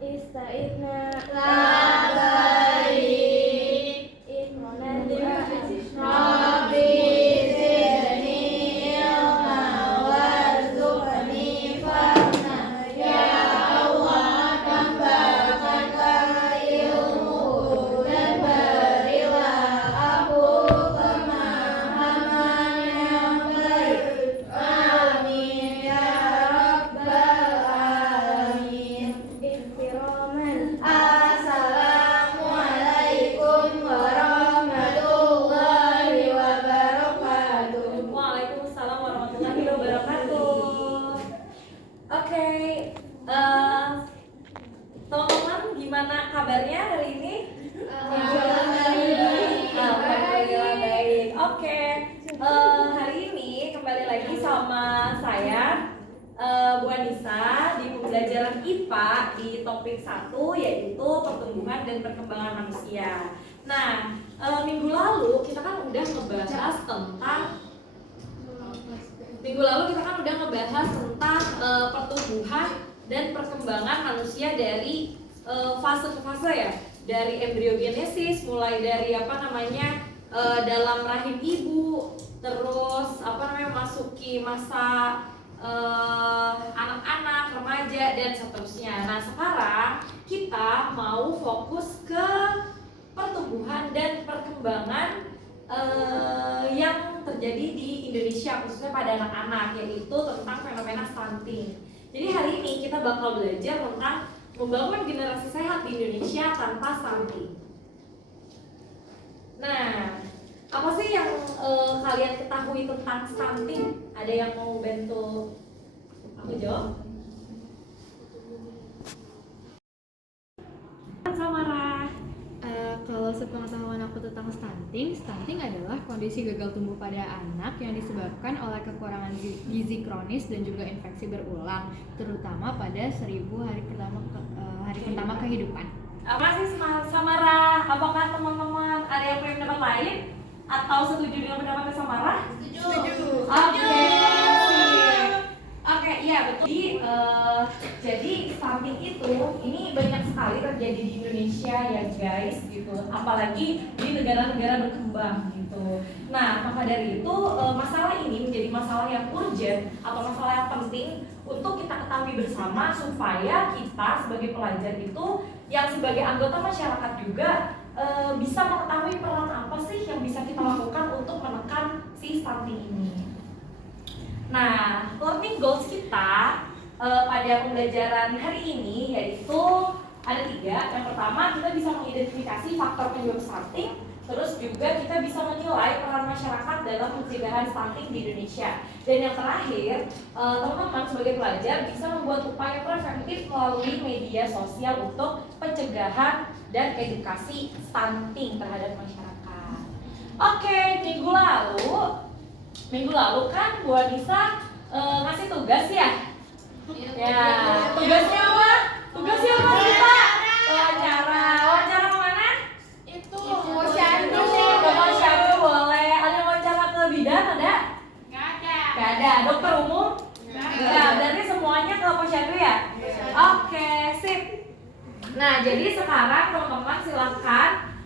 Istaidna Labari Inna Rabbi zidni ilma warzuqni fahma. Ya Allah, tambahkanlah ilmuku dan berilah aku pemahaman yang baik. Amin ya rabbal alamin. Ihtiraman Assalamualaikum warahmatullahi wabarakatuh. Waalaikumsalam warahmatullahi wabarakatuh. Oke, teman-teman gimana kabarnya hari ini? Alhamdulillah baik. Oke, hari ini kembali lagi sama saya Bu Anissa di pembelajaran IPA di topik 1 yaitu pertumbuhan dan perkembangan manusia. Nah, minggu lalu kita kan udah ngebahas tentang pertumbuhan dan perkembangan manusia dari fase ke fase ya, dari embriogenesis, mulai dari dalam rahim ibu, terus masuki masa anak-anak, remaja dan seterusnya. Nah, sekarang kita mau fokus ke pertumbuhan dan perkembangan yang terjadi di Indonesia khususnya pada anak-anak, yaitu tentang fenomena stunting. Jadi hari ini kita bakal belajar tentang membangun generasi sehat di Indonesia tanpa stunting. Nah, apa sih yang kalian ketahui tentang stunting? Ada yang mau bantu aku jawab? Samara. Kalau sepengetahuan aku tentang stunting adalah kondisi gagal tumbuh pada anak yang disebabkan oleh kekurangan gizi kronis dan juga infeksi berulang, terutama pada 1000 hari pertama kehidupan. Apa sih Samara? Apakah teman-teman ada yang punya pendapat lain atau setuju dengan pendapatnya Samara? Setuju. Oke, iya betul. Jadi stunting itu ini banyak sekali terjadi di Indonesia ya guys gitu, apalagi di negara-negara berkembang gitu. Nah, maka dari itu masalah ini menjadi masalah yang urgent atau masalah yang penting untuk kita ketahui bersama supaya kita sebagai pelajar itu yang sebagai anggota masyarakat juga bisa mengetahui peran apa sih yang bisa kita lakukan untuk menekan si stunting ini. Nah, learning goals kita pada pembelajaran hari ini yaitu ada 3. Yang pertama, kita bisa mengidentifikasi faktor penyebab stunting. Terus juga kita bisa menilai peran masyarakat dalam pencegahan stunting di Indonesia. Dan yang terakhir, teman-teman sebagai pelajar bisa membuat upaya preventif melalui media sosial untuk pencegahan dan edukasi stunting terhadap masyarakat. Oke, minggu lalu kan Bu Anissa ngasih tugas ya? Ya, tugasnya apa? Kita wawancara kemana? Itu Ke Posyandu boleh. Ada wawancara ke bidan ada? Gak ada. Dokter umum? Gak. Berarti semuanya ke Posyandu ya? Oke, sip. Nah, jadi sekarang teman-teman silahkan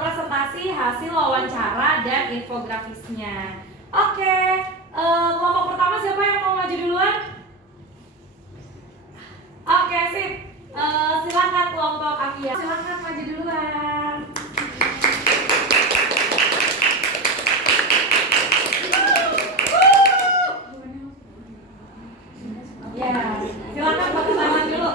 presentasi hasil wawancara dan infografisnya. Oke, kelompok pertama siapa yang mau maju duluan? Oke, sip. Silakan kelompok Afia. Silakan maju duluan. Ya, silakan pakai tangan dulu.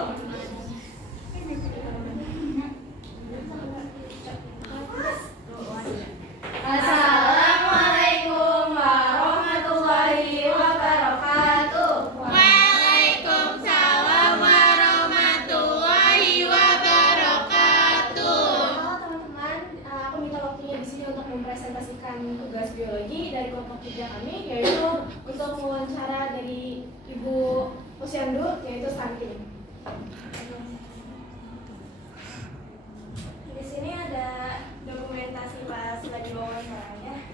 Assalamualaikum warahmatullahi wabarakatuh. Waalaikumsalam warahmatullahi wabarakatuh. Halo teman-teman, aku minta waktunya di sini untuk mempresentasikan tugas biologi dari kelompok 3 kami, yaitu untuk mewawancara dari Ibu Posyandu, yaitu stunting. Di sini ada dokumentasi pas lagi wawancaranya.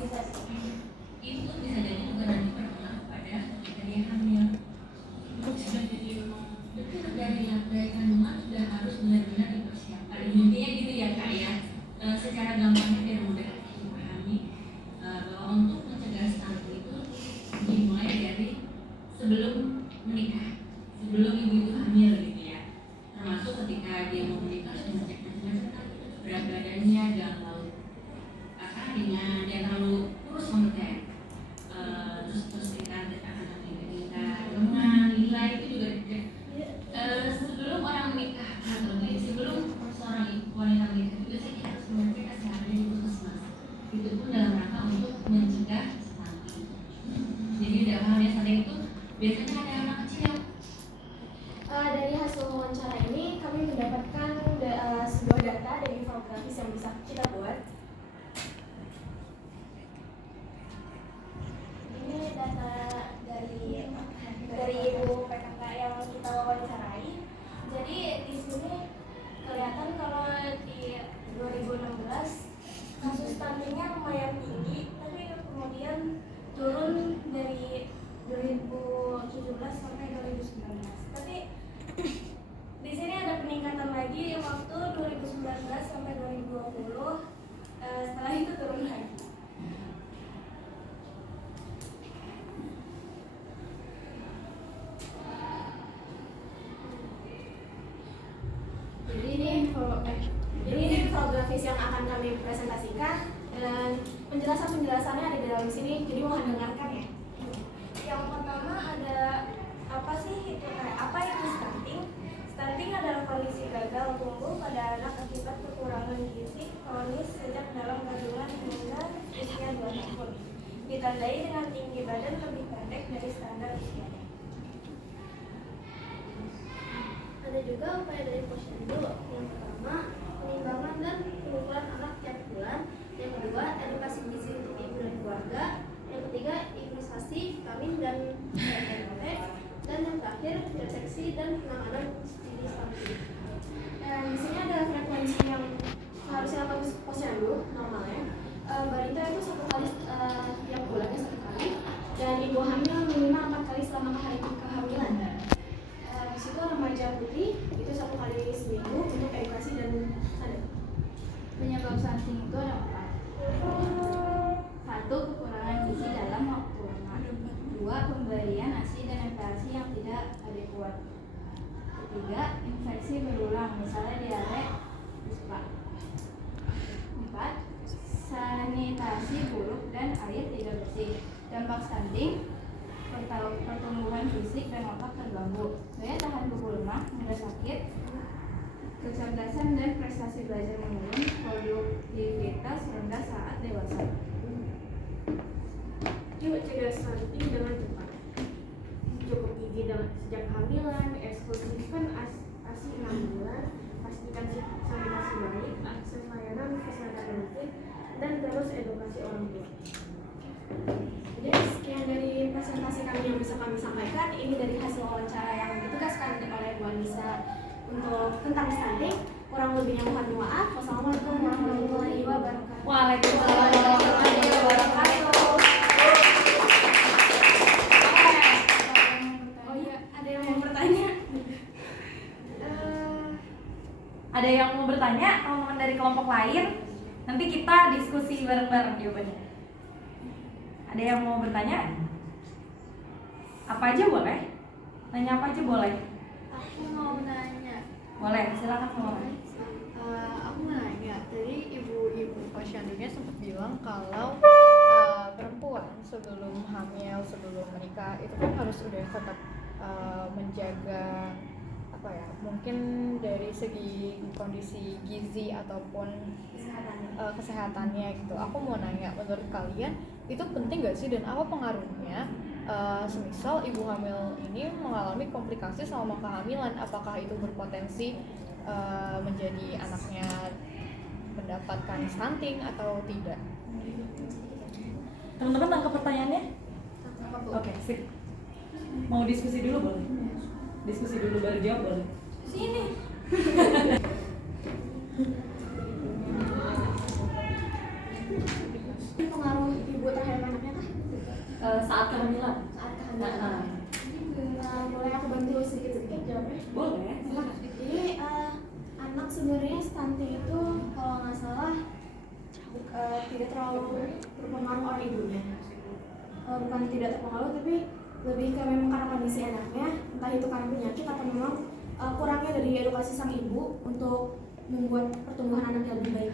Bisa sih. Itu bisa jadi juga nanti berpengaruh pada ketika dia hamil. Sudah jadi sebelum ibu itu hamil gitu ya. Termasuk ketika dia mau menikah harus mengecek macam-macam berat badannya jangan terlalu ringan, jangan terlalu kurus banget ya. Terus kita anak kita lengan, nilai itu juga dicek. Sebelum orang menikah atau sebelum seorang wanita menikah itu biasanya harus mengecek kesehatan di puskesmas. Itu pun dalam rangka untuk mencegah stunting. Jadi dalam hal stunting itu biasanya ada anak kecil yang dari hasil wawancara ini kami mendapatkan sebuah data dan infografis yang bisa kita buat. Ini data dari ibu PKK yang kita wawancarai. Jadi di sini kelihatan kalau di 2016 kasus stuntingnya lumayan tinggi, tapi kemudian turun dari 2017 sampai 2019. Tapi di sini ada peningkatan lagi waktu 2019 sampai 2020. Setelah itu turun lagi. Jadi ini infografis yang akan kami presentasikan dan penjelasannya ada di dalam sini. Jadi mohon dengarkan ya. Yang pertama ada apa itu stunting? Stunting adalah kondisi gagal tumbuh pada anak akibat kekurangan gizi kronis sejak dalam kandungan hingga usia 2 tahun. Ditandai dengan tinggi badan lebih pendek dari standar usianya. Ada juga upaya dari posyandu. Yang pertama, penimbangan dan pengukuran anak tiap bulan. Yang kedua, edukasi gizi untuk ibu dan keluarga. Yang ketiga, imunisasi, vitamin dan vitamin. Dan yang terakhir, deteksi dan penanganan studi stunting. Dan di sini ada frekuensi yang harusnya posyandu normalnya. Balita itu 1 kali tiap bulannya 1 kali. Dan ibu hamil minimal 4 kali selama kehamilan. Di situ remaja putri itu 1 kali seminggu untuk edukasi dan ada. Penyebab stunting itu ada 4. 1. Kekurangan gizi dalam waktu lama. 2. Pemberian ASI dan MPASI yang tidak adekuat. 3. Infeksi berulang, misalnya diare, ispa. 4. Sanitasi buruk dan air tidak bersih. Dampak stunting: pertumbuhan fisik dan otak terganggu, daya tahan tubuh lemah, mudah sakit, kecerdasan dan prestasi belajar menurun, produktivitas rendah saat dewasa. Yuk cegah stunting dengan cepat. Cukup gizi sejak kehamilan, eksklusifkan ASI 6 bulan, pastikan sanitasi baik, akses layanan kesehatan rutin, dan terus edukasi orang tua. Jadi sekian dari presentasi kami yang bisa kami sampaikan. Ini dari hasil wawancara yang ditugaskan oleh Bu Anissa untuk tentang stunting. Kurang lebihnya mohon maaf. Wassalamualaikum warahmatullahi wabarakatuh. Waalaikumsalam warahmatullahi wabarakatuh. Oh iya, ada yang mau bertanya? Ada yang mau bertanya, teman-teman dari kelompok lain? Nanti kita diskusi bareng-bareng jawabannya. Ada yang mau bertanya? Apa aja boleh? Nanya apa aja boleh? Aku mau nanya. Boleh, silakan semua. Aku mau nanya, tadi ibu-ibu posyandunya sempat bilang kalau perempuan sebelum hamil, sebelum menikah itu kan harus udah tetap menjaga apa ya, mungkin dari segi kondisi gizi ataupun kesehatannya gitu. Aku mau nanya, menurut kalian itu penting gak sih dan apa pengaruhnya semisal ibu hamil ini mengalami komplikasi selama kehamilan? Apakah itu berpotensi menjadi anaknya mendapatkan stunting atau tidak? Teman-teman tangkap pertanyaannya? Oke, sip. Mau diskusi dulu boleh? Diskusi dulu baru jawab boleh? Sini. Pengaruh ibu terhadap anaknya kah? Saat kehamilan? Saat kehamilan. Boleh aku bantu sedikit-sedikit jawabnya? Boleh. Jadi anak sebenarnya stunting itu kalau nggak salah tidak terlalu berpengaruh oleh ibunya. Bukan tidak terpengaruh, tapi lebih ke memang karena kondisi anaknya, entah itu karena penyakit atau memang kurangnya dari edukasi sang ibu untuk membuat pertumbuhan anaknya lebih baik.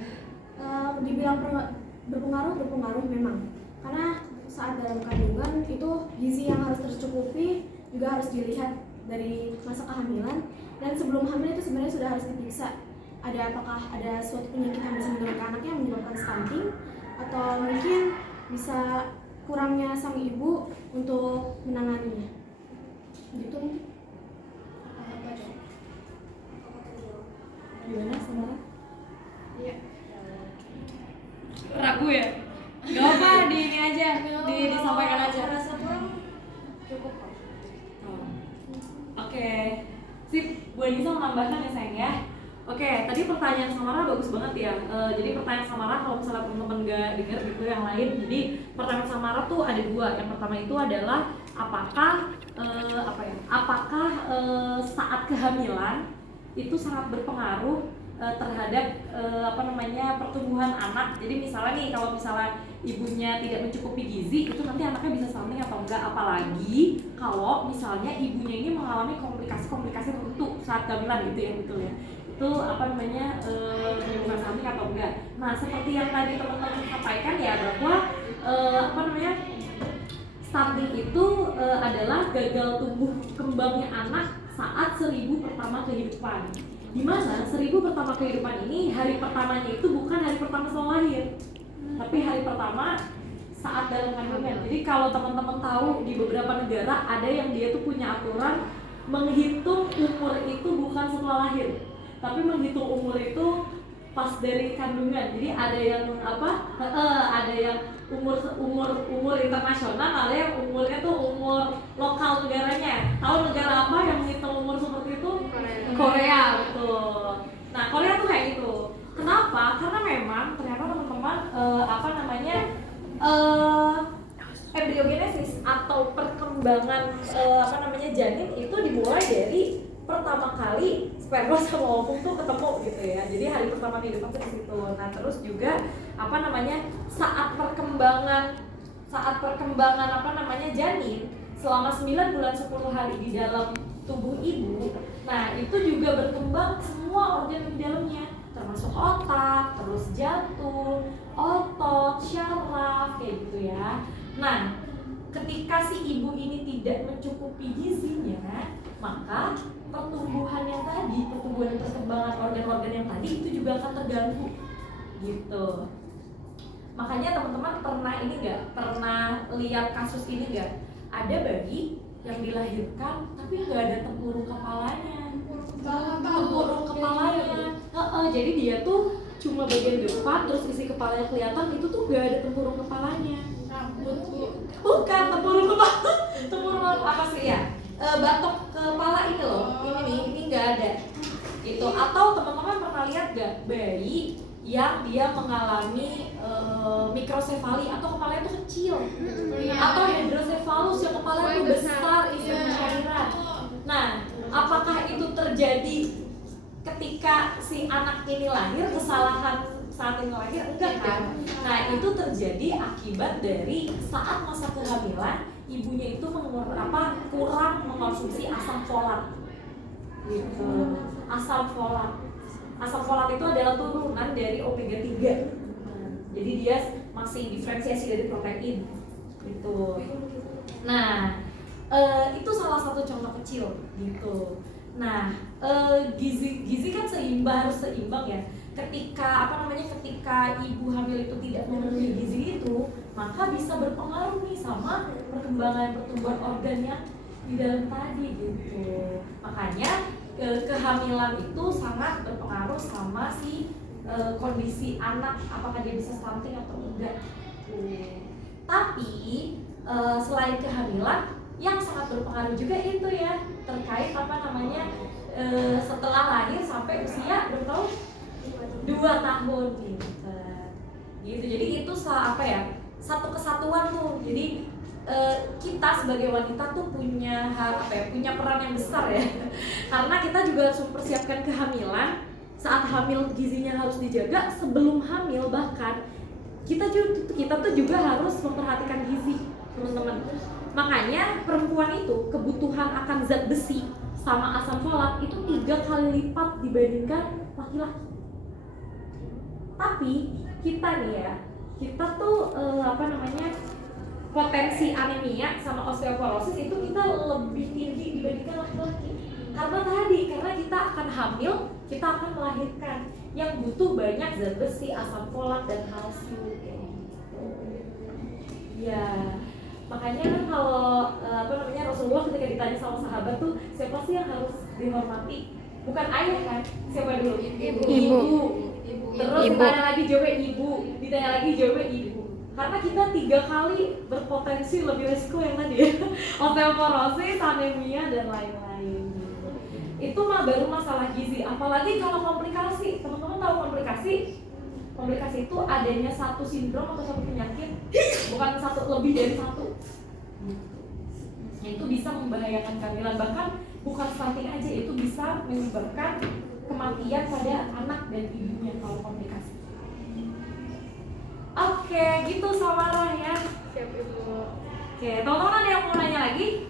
Dibilang berpengaruh memang, karena saat dalam kandungan itu gizi yang harus tercukupi juga harus dilihat dari masa kehamilan, dan sebelum hamil itu sebenarnya sudah harus diperiksa apakah ada suatu penyakit yang bisa menyebabkan anaknya menyebabkan stunting, atau mungkin bisa kurangnya sang ibu untuk menanganinya. Gitu mungkin. Gimana Samara? Iya. Ragu ya? Gak apa, di ini aja, disampaikan aja. Rasa kurang cukup kok. Oke, sip. Bu Anissa mau nambahkan ya sayang ya. Oke, tadi pertanyaan Samara bagus banget ya. Jadi pertanyaan Samara kalau misalnya teman-teman nggak dengar gitu yang lain. Jadi pertanyaan Samara tuh ada dua. Yang pertama itu adalah apakah saat kehamilan itu sangat berpengaruh terhadap pertumbuhan anak. Jadi misalnya nih kalau misalnya ibunya tidak mencukupi gizi, itu nanti anaknya bisa stunting atau enggak, apalagi kalau misalnya ibunya ini mengalami komplikasi tertentu saat kehamilan gitu ya, betul ya. Itu menyebabkan stunting atau enggak. Nah, seperti yang tadi teman-teman sampaikan ya, bahwa stunting itu adalah gagal tumbuh kembangnya anak saat 1000 pertama kehidupan. Dimana 1000 pertama kehidupan ini, hari pertamanya itu bukan hari pertama setelah lahir, tapi hari pertama saat dalam kandungan. Jadi kalau teman-teman tahu di beberapa negara ada yang dia tuh punya aturan menghitung umur itu bukan setelah lahir, tapi menghitung umur itu pas dari kandungan. Jadi ada yang ada yang umur internasional, ada yang umurnya tuh umur lokal negaranya. Tahu negara apa yang menghitung umur seperti itu? Korea, betul. Nah, Korea tuh kayak gitu. Kenapa? Karena memang ternyata teman-teman embriogenesis atau perkembangan janin itu dimulai dari pertama kali sperma sama ovum tuh ketemu gitu ya. Jadi hari pertama kehidupan tuh di situ. Nah, terus juga saat perkembangan janin selama 9 bulan 10 hari di dalam tubuh ibu. Nah, itu juga berkembang semua organ di dalamnya, termasuk otak, terus jantung, otot, syaraf kayak gitu ya. Nah, ketika si ibu ini tidak mencukupi gizinya, maka pertumbuhan dan perkembangan organ-organ yang tadi itu juga akan terganggu gitu. Makanya teman-teman pernah lihat kasus ini nggak? Ada bayi yang dilahirkan tapi nggak ada tempurung kepalanya. Jadi dia tuh cuma bagian depan, terus isi kepalanya kelihatan, itu tuh nggak ada tempurung kepalanya. Bukan tempurung kepala, tempurung apa sih ya? Batok kepala ini loh, ini nggak ada. Gitu. Atau teman-teman pernah lihat nggak bayi yang dia mengalami mikrosefali atau kepalanya itu kecil, atau hidrosefalus yang kepalanya itu besar isi cairan. Nah, apakah itu terjadi ketika si anak ini lahir, kesalahan saat ini lahir? Enggak kan? Nah, itu terjadi akibat dari saat masa kehamilan ibunya itu kurang mengkonsumsi asam folat. Gitu. Asam folat itu adalah turunan dari omega 3. Jadi dia masih diferensiasi dari protein gitu. Nah, itu salah satu contoh kecil gitu. Nah, gizi kan harus seimbang ya. Ketika ibu hamil itu tidak memenuhi gizi itu, maka bisa berpengaruh nih sama perkembangan pertumbuhan organ yang di dalam tadi gitu. Makanya kehamilan itu sangat berpengaruh sama si kondisi anak, apakah dia bisa stunting atau enggak. Tapi selain kehamilan, yang sangat berpengaruh juga itu ya terkait setelah lahir sampai usia berapa tahun? 2 tahun gitu. Jadi itu satu kesatuan tuh. Jadi kita sebagai wanita tuh punya peran yang besar ya. Karena kita juga harus mempersiapkan kehamilan. Saat hamil gizinya harus dijaga, sebelum hamil bahkan kita tuh juga harus memperhatikan gizi teman-teman. Makanya perempuan itu kebutuhan akan zat besi sama asam folat itu 3 kali lipat dibandingkan laki-laki. Tapi kita nih ya, kita tuh potensi anemia sama osteoporosis itu kita lebih tinggi dibandingkan laki-laki. Karena kita akan hamil, kita akan melahirkan yang butuh banyak zat besi, asam folat dan kalsium kayak gitu. Ya, makanya kan kalau Rasulullah ketika ditanya sama sahabat tuh siapa sih yang harus dihormati? Bukan ayah kan? Siapa dulu? Ibu. Terus ditanya lagi jawabnya ibu, ditanya lagi jawabnya ibu. Karena kita 3 kali berpotensi lebih risiko yang tadi ya, osteoporosis, anemia dan lain-lain. Itu mah baru masalah gizi. Apalagi kalau komplikasi, teman-teman tahu komplikasi? Komplikasi itu adanya satu sindrom atau satu penyakit, bukan lebih dari satu. Itu bisa membahayakan kehamilan, bahkan bukan stunting aja, itu bisa menyebabkan kematian pada anak dan ibunya kalau komplikasi. Oke, gitu Samara ya. Siap Ibu. Oke, teman-teman ada yang mau nanya lagi?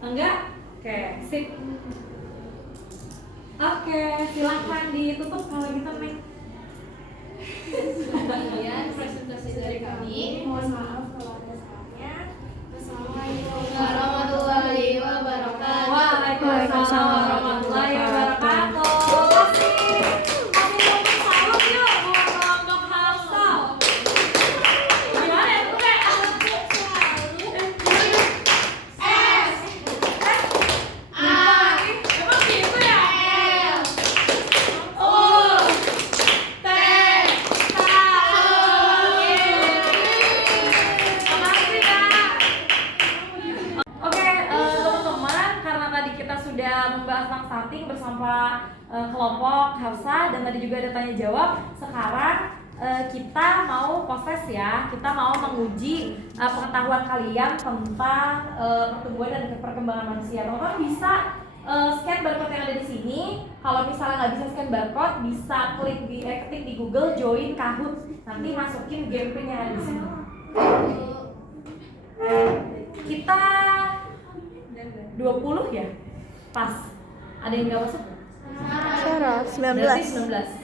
Enggak? Oke, sip. Oke, silahkan ditutup kalau gitu nih. Kemudian presentasi dari kami. Mohon maaf kalau ada salahnya. Wassalamualaikum Warahmatullahi wabarakatuh. Waalaikumsalam warahmatullahi wabarakatuh. Kasih salut yuk buat kelompok Hafsa. Gimana ya, Bu? Emang gitu ya? Makasih ya. Oke, teman-teman, karena tadi kita sudah membahas tentang stunting bersama kelompok Hafsa dan tadi juga ada tanya jawab. Sekarang kita mau proses ya, kita mau menguji pengetahuan kalian tentang pertumbuhan dan perkembangan manusia. Teman-teman bisa scan barcode yang ada di sini. Kalau misalnya nggak bisa scan barcode, bisa ketik di Google join Kahoot. Nanti masukin game pin yang ada di sini. Kita 20 ya? Pas. Ada yang nggak masuk? Sarah, 19. Berarti 19.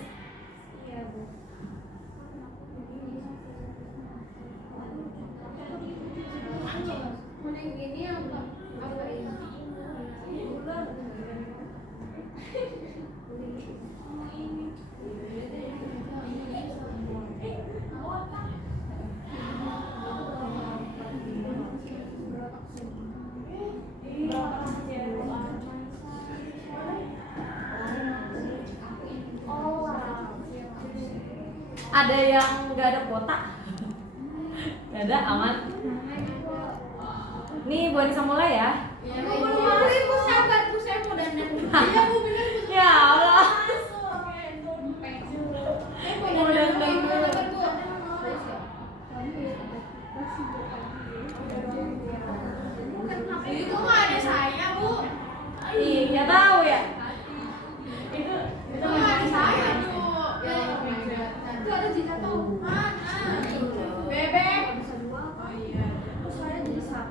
Ada yang nggak ada kuota? Nggak ada, aman. Nih Bu Anissa mulai ya. Ibu sabar, Bu, saya mau dandan. Iya Bu, benar Bu. Ya Allah. Saya mau dandan dulu. Itu nggak ada saya Bu. Ih, nggak tahu ya. Itu nggak ada saya Bu. Itu ada Cita tahu. Mana? Bebek. Oh iya.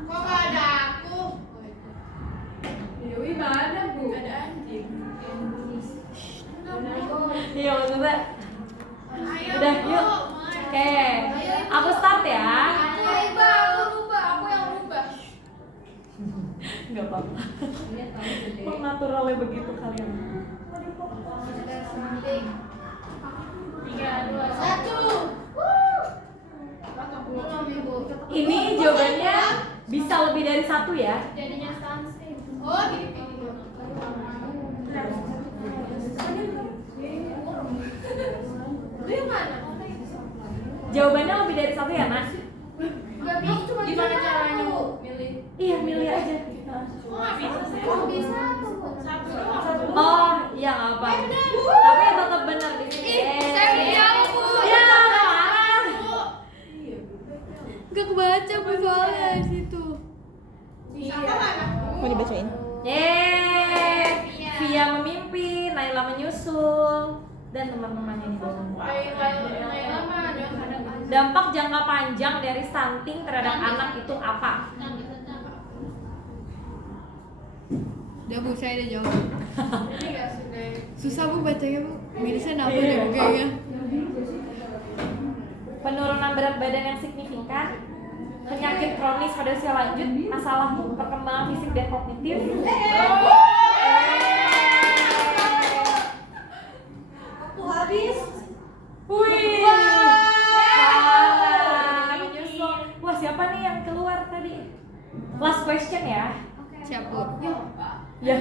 Kok nggak ada aku? Dewi nggak ada Bu. Ada anjing. Iya maksudnya. Ayo, Udah Bu, yuk. mulai. Oke, aku start ya. Ayo, aku rubah, aku yang rubah. Nggak apa-apa. Kok naturalnya begitu kalian? 3, 2, 1. Ini jawabannya bisa lebih dari satu ya. Jadinya stunting. Oh, gini. Dia mana? Jawabannya lebih dari satu ya, Nas? Enggak bisa, cuma gimana caranya Bu? Milih. Iya, milih aja. Kok nggak bisa sih? Oh, bisa tuh. Satu doang. Oh, iya nggak apa. Tapi tetap benar di sini. Saya menjawab Bu. Ya, marah. Gak kebaca Bu soalnya di situ. Siapa mana? Mau dibacain? Yeay, Via memimpin, Naila menyusul, dan teman-temannya di bawah. Kayak mana? Ada Dampak jangka panjang dari stunting terhadap anak itu apa? Udah Bu, saya udah jawab. Susah Bu bacanya Bu. Mirisnya nambah deh Bu kayaknya. Penurunan berat badan yang signifikan, penyakit kronis pada usia lanjut, masalah perkembangan fisik dan kognitif. Aku habis. Wih, parah, menyusul. Wah, siapa nih yang keluar tadi? Last question ya. Siap Bu. Ya.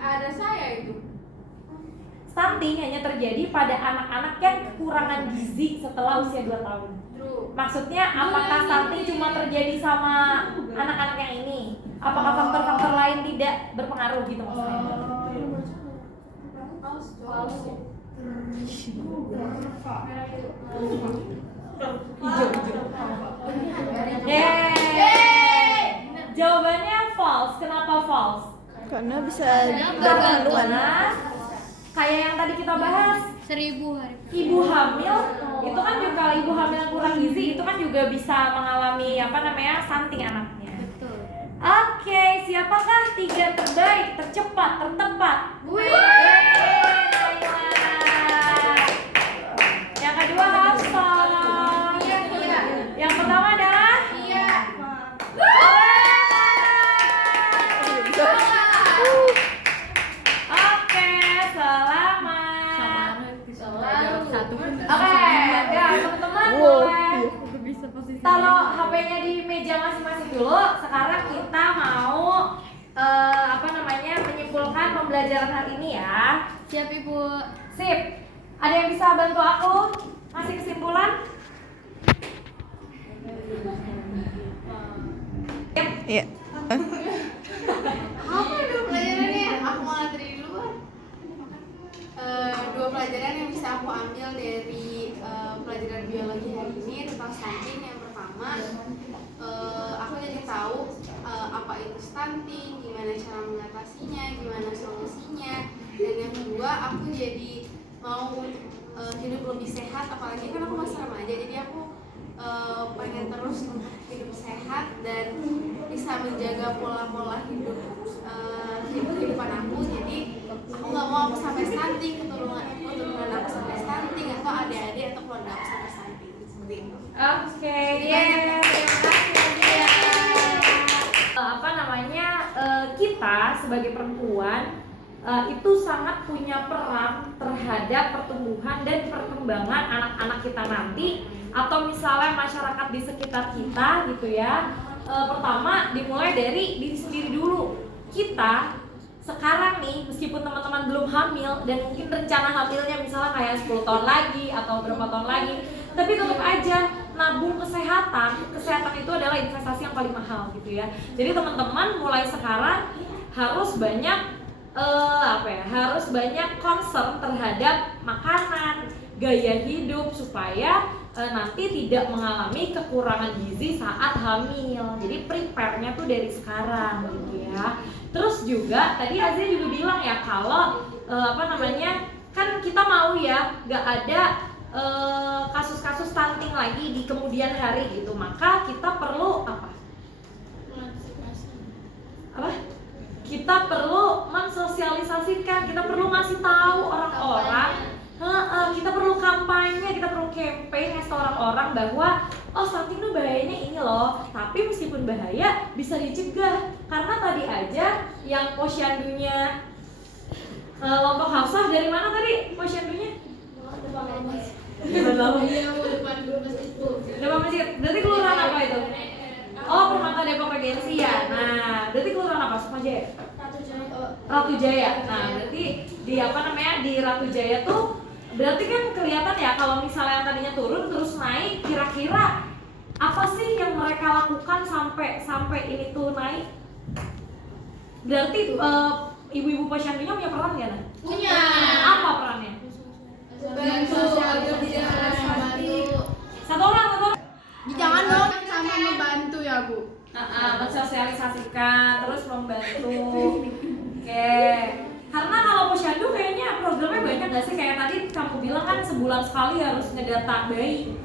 Ada saya itu. Stunting hanya terjadi pada anak-anak yang kekurangan gizi setelah usia 2 tahun. Maksudnya apakah stunting cuma terjadi sama anak-anak yang ini? Apakah faktor-faktor lain tidak berpengaruh gitu maksudnya? Yeay. Jawabannya false. Kenapa false? Karena bisa Karena berkandungan. kayak yang tadi kita bahas, 1000 hari. ibu hamil itu kan juga kalau ibu hamil yang kurang gizi itu kan juga bisa mengalami stunting anaknya. Betul. Oke, siapakah 3 terbaik, tercepat, tertepat? Yang kedua Hafsa. Yang pertama adalah Oke, selamat. Jawab satu pun. Oke, ya teman-teman Wow, boleh Aku bisa posisi. taruh HP-nya di meja masing-masing dulu. Sekarang kita mau menyimpulkan pembelajaran hari ini ya. Siap Ibu. Sip. Ada yang bisa bantu aku ngasih kesimpulan? Iya. Apa dua pelajarannya? Aku malah dari luar. Dua pelajaran yang bisa aku ambil dari pelajaran biologi hari ini tentang stunting. Yang pertama, aku jadi tahu apa itu stunting, gimana cara mengatasinya, gimana solusinya. Dan yang kedua, aku jadi mau hidup lebih sehat, apalagi kan aku masih remaja, jadi aku pengen terus untuk hidup sehat dan bisa menjaga pola-pola kehidupan aku. Jadi aku nggak mau aku sampai stunting, keturunan aku sampai stunting, atau adik-adik atau keluarga aku sampai stunting, seperti itu. Oke, terima kasih Nadia. Kita sebagai perempuan itu sangat punya peran terhadap pertumbuhan dan perkembangan anak-anak kita nanti, atau misalnya masyarakat di sekitar kita gitu ya. Pertama dimulai dari diri sendiri dulu. Kita sekarang nih, meskipun teman-teman belum hamil dan mungkin rencana hamilnya misalnya kayak 10 tahun lagi atau berapa tahun lagi, tapi tetap aja nabung kesehatan itu adalah investasi yang paling mahal gitu ya. Jadi teman-teman mulai sekarang harus banyak harus banyak concern terhadap makanan, gaya hidup supaya nanti tidak mengalami kekurangan gizi saat hamil. Jadi prepare-nya tuh dari sekarang gitu ya. Terus juga tadi Azia juga bilang ya kalau kan kita mau ya nggak ada kasus-kasus stunting lagi di kemudian hari gitu. Maka kita perlu apa? Kita perlu mensosialisasikan, kita perlu ngasih tahu orang-orang, kita perlu kampanye, kita perlu campaign ngasih tahu orang-orang bahwa stunting itu bahayanya ini loh. Tapi meskipun bahaya bisa dicegah. Karena tadi aja yang posyandunya Lombok Hafsah dari mana tadi posyandunya? Depan masjid. Berarti kelurahan apa itu? Permata Depok Regensi ya. Nah, berarti kelurahan apa? Sukmajaya? Ratu Jaya. Nah, berarti di di Ratu Jaya tuh berarti kan kelihatan ya kalau misalnya yang tadinya turun terus naik, kira-kira apa sih yang mereka lakukan sampai ini tuh naik? Berarti ibu-ibu posyandunya punya peran nggak? Punya. Apa perannya? Bantu agar tidak ada stunting. Satu orang. Jangan dong sama membantu ya Bu. Mensosialisasikan, terus membantu. Oke. Karena kalau posyandu kayaknya programnya banyak gak sih? Kayak tadi kamu bilang kan sebulan sekali harus ngedata bayi.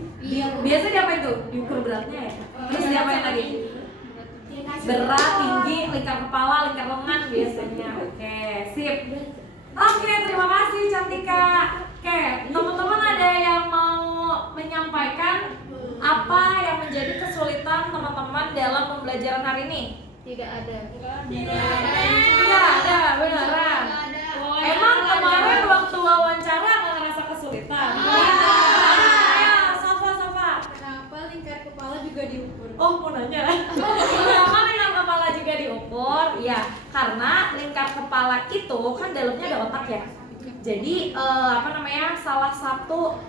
Biasa diapain tuh? Diukur beratnya ya? Terus diapain lagi? Berat, tinggi, lingkar kepala, lingkar lengan biasanya. Oke, sip. Oke, terima kasih Cantika. Oke, teman-teman ada yang mau menyampaikan apa yang menjadi kesulitan teman-teman dalam pembelajaran hari ini? Tidak ada. Tidak ada, beneran. Emang kemarin waktu wawancara nggak ngerasa kesulitan? Ya, Safa. Kenapa lingkar kepala juga diukur? Oh, mau nanya. Kenapa lingkar kepala juga diukur? Ya, karena lingkar kepala itu kan dalamnya ada otak ya. Jadi salah satu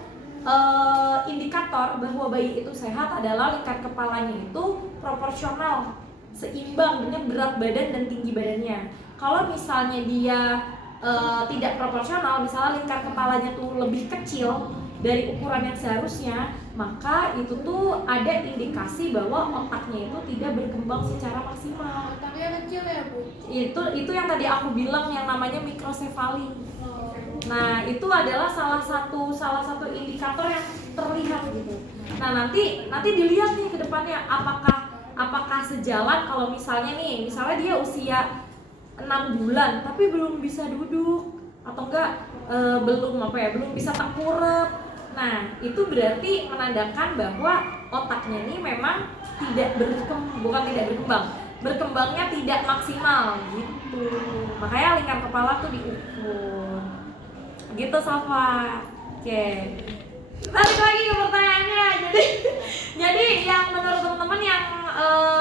indikator bahwa bayi itu sehat adalah lingkar kepalanya itu proporsional, seimbang dengan berat badan dan tinggi badannya. Kalau misalnya dia tidak proporsional, misalnya lingkar kepalanya tuh lebih kecil dari ukuran yang seharusnya, maka itu tuh ada indikasi bahwa otaknya itu tidak berkembang secara maksimal. Otaknya kecil ya Bu? Itu yang tadi aku bilang yang namanya mikrosefali. Nah, itu adalah salah satu indikator yang terlihat gitu. Nah, nanti dilihat nih ke depannya apakah sejalan kalau misalnya dia usia 6 bulan tapi belum bisa duduk atau enggak belum bisa tengkurap. Nah, itu berarti menandakan bahwa otaknya ini memang berkembangnya tidak maksimal gitu. Makanya lingkar kepala tuh diukur. Gitu Safa. Oke. Balik lagi ke pertanyaannya. Jadi yang menurut teman-teman yang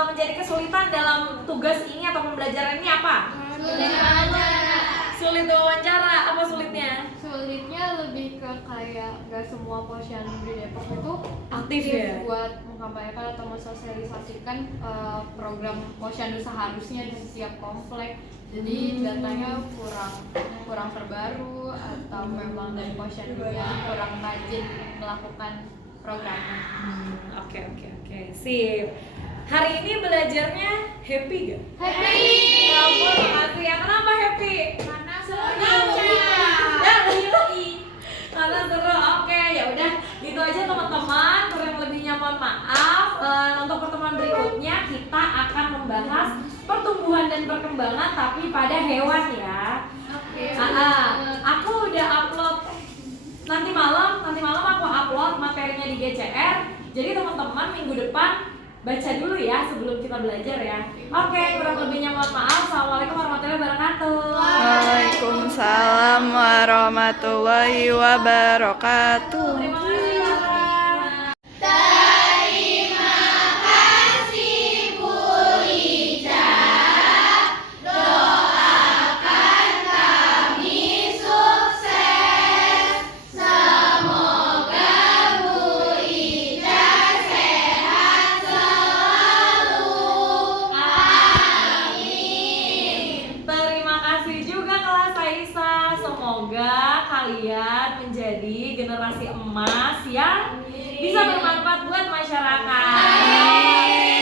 menjadi kesulitan dalam tugas ini atau pembelajaran ini apa? Sulit wawancara. Apa sulitnya? Sulitnya lebih ke kayak gak semua posyandu di Depok itu Aktif ya? buat mengkampanyekan atau mensosialisasikan program posyandu seharusnya di setiap komplek. Jadi datanya kurang terbaru atau memang dari posyandunya kurang rajin melakukan programnya. Oke. Sip. Hari ini belajarnya happy gak? Happy! Ya ampun, makasih ya. Kenapa happy? Karena Karena seru. Oke, ya udah gitu aja teman-teman. Kurang lebihnya mohon maaf. Untuk pertemuan berikutnya kita akan membahas pertumbuhan dan perkembangan tapi pada hewan ya. Oke. Aku udah upload nanti malam aku upload materinya di GCR. Jadi teman-teman minggu depan baca dulu ya sebelum kita belajar ya. Oke, kurang lebihnya mohon maaf. Assalamualaikum warahmatullahi wabarakatuh. Waalaikumsalam warahmatullahi wabarakatuh. Terima kasih Lara. Terima kasih juga kelas Aisyah. Semoga kalian menjadi generasi emas yang bisa bermanfaat buat masyarakat.